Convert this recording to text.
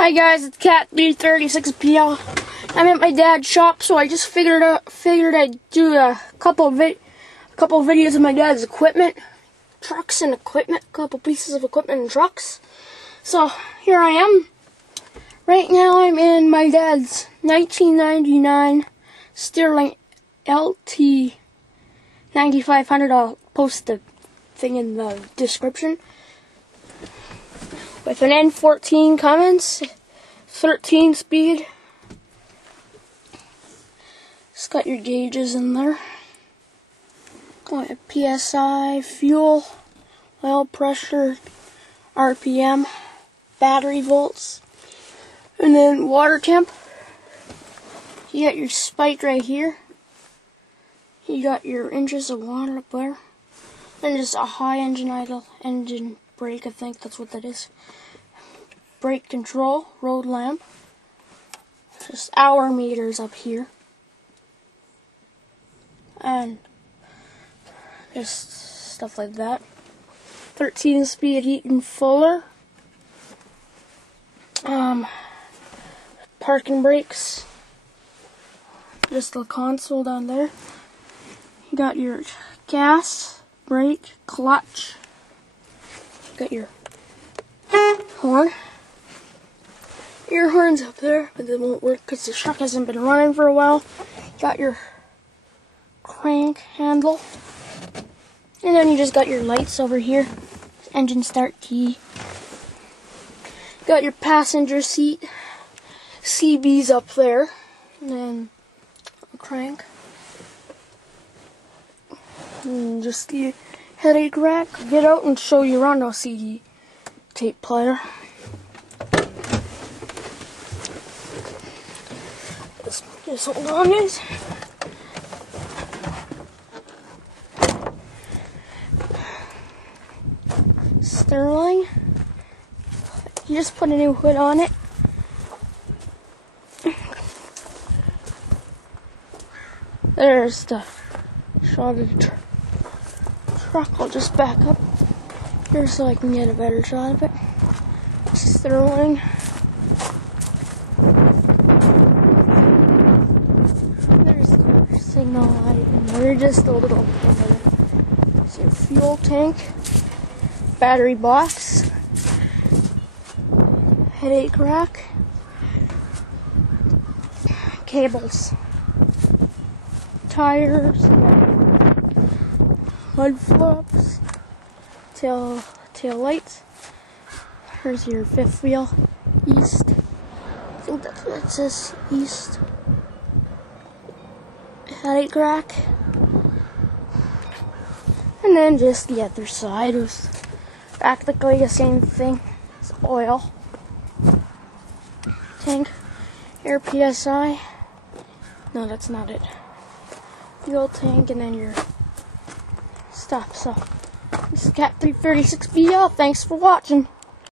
Hi guys, it's Cat 336PL. I'm at my dad's shop, so I just figured I'd do a couple videos of my dad's equipment, trucks and equipment, a couple pieces of equipment and trucks. So here I am. Right now I'm in my dad's 1999 Sterling LT 9500. I'll post the thing in the description. With an N14 Cummins, 13 speed. It's got your gauges in there. Got a PSI, fuel, oil pressure, RPM, battery volts, and then water temp. You got your spike right here. You got your inches of water up there. And just a high engine idle, engine brake, I think that's what that is. Brake control, road lamp. Just hour meters up here. And just stuff like that. 13 speed heat and fuller. Parking brakes. Just the console down there. You got your gas, brake, clutch. Got your horn. Your horn's up there, but it won't work because the truck hasn't been running for a while. Got your crank handle. And then you just got your lights over here. Engine start key. Got your passenger seat. CB's up there. And then a crank. And just the headache rack. Get out and show you around our CD tape player. Just hold on, guys. Sterling. You just put a new hood on it. There's the shot of the truck. I'll just back up here so I can get a better shot of it. Sterling. There's the signal light, and they're just a little bit. There's your fuel tank, battery box, headache rack, cables, tires, mud flaps, tail lights. Here's your fifth wheel, east. I think that's what it says, east. Headache rack. And then just the other side was practically the same thing. It's oil. Tank. Air PSI. No, that's not it. Fuel tank and then your stuff. So, this is Cat 336BL. Thanks for watching.